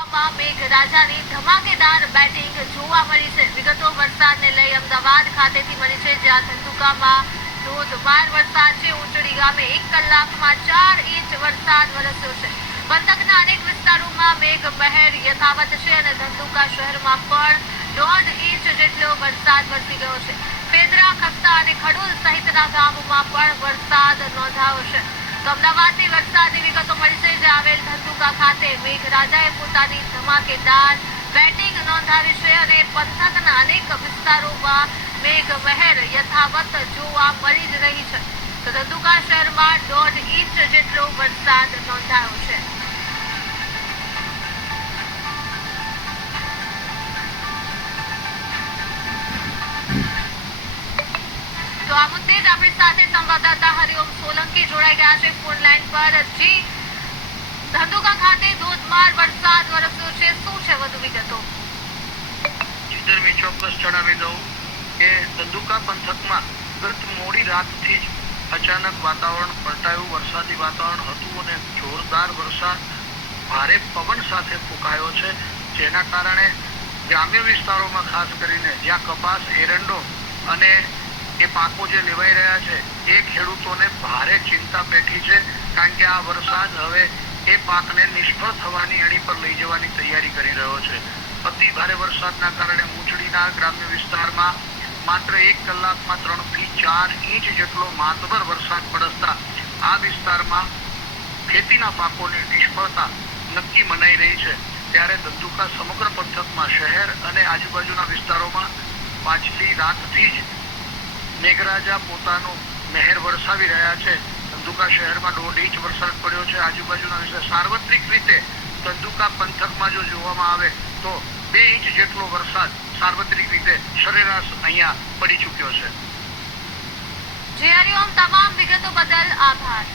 મેઘરાજાની ધમાકેદાર બેટિંગ જોવા મળી છે। વિગતો વરસાદને લઈ અમદાવાદ ખાતેથી મળી છે, જ્યાં ધંધુકામાં ધોધમાર વરસાદ છે। ઉંચડી ગામે 1 કલાકમાં 4 ઇંચ વરસાદ વરસ્યો છે। પંથકના અનેક વિસ્તારોમાં મેઘમહેર યથાવત છે અને ધંધુકા શહેરમાં પણ 1.5 ઇંચ જેટલો વરસાદ વરસી ગયો છે। પેદરા, ખસ્તા અને ખડોલ સહિતના ગામોમાં પણ વરસાદ નોંધાયો છે। તો અમદાવાદથી વરસાદની વિગતો મળી છે, જ્યાં આવેલ ધંધુકા ખાતે મેઘરાજાએ પોતાની ધમાકેદાર બેટિંગ નોંધાવી છે અને પંથકના અનેક વિસ્તારોમાં મેઘમહેર યથાવત જોવા મળી જ રહી છે। તો ધંધુકા શહેરમાં 1.5 ઇંચ જેટલો વરસાદ નોંધાયો છે। તો આ મુદ્દે જ આપણી સાથે સંવાદદાતા હરિઓમ સોલંકી જોડાઈ ગયા છે ફોન લાઈન પર। જી, ધંધુકા ખાતે ધોધમાર વરસાદ વરસ્યો છે, શું છે વધુ વિગતો? મેં ચોક્કસ જણાવી દઉં કે ધંધુકા પંથકમાં ગત મોડી રાતથી જ અચાનક વાતાવરણ પલટાયું, વરસાદી વાતાવરણ હતું અને જોરદાર વરસાદ ભારે પવન સાથે ફૂંકાયો છે, જેના કારણે ગ્રામ્ય વિસ્તારોમાં ખાસ કરીને જ્યાં કપાસ, એરંડો અને એ પાકો જે લેવાઈ રહ્યા છે એ ખેડૂતોને ભારે ચિંતા બેઠી છે, કારણ કે આ વરસાદ હવે એ પાકને નિષ્ફળ થવાની અણી પર લઈ જવાની તૈયારી કરી રહ્યો છે। અતિ ભારે વરસાદના કારણે ઉંચડીના ગ્રામ્ય વિસ્તારમાં માત્ર 1 કલાકમાં 3 થી 4 ઇંચ જેટલો માતબર વરસાદ વરસતા આ વિસ્તારમાં ખેતીના પાકોની નિષ્ફળતા નક્કી મનાઈ રહી છે। ત્યારે ધંધુકા સમગ્ર પંથકમાં શહેર અને આજુબાજુના વિસ્તારોમાં પાછલી રાતથી જ મેઘરાજા પોતાનો મહેર વરસાવી રહ્યા છે। ધંધુકા શહેરમાં 1.5 ઇંચ વરસાદ પડ્યો છે। આજુબાજુના વિસ્તાર સાર્વત્રિક રીતે ધંધુકા પંથકમાં જો જોવામાં આવે તો 2 ઇંચ જેટલો વરસાદ સાર્વત્રિક રીતે સરેરાશ અહીંયા પડી ચૂક્યો છે। જી હરિઓમ, તમામ વિગતો બદલ આભાર।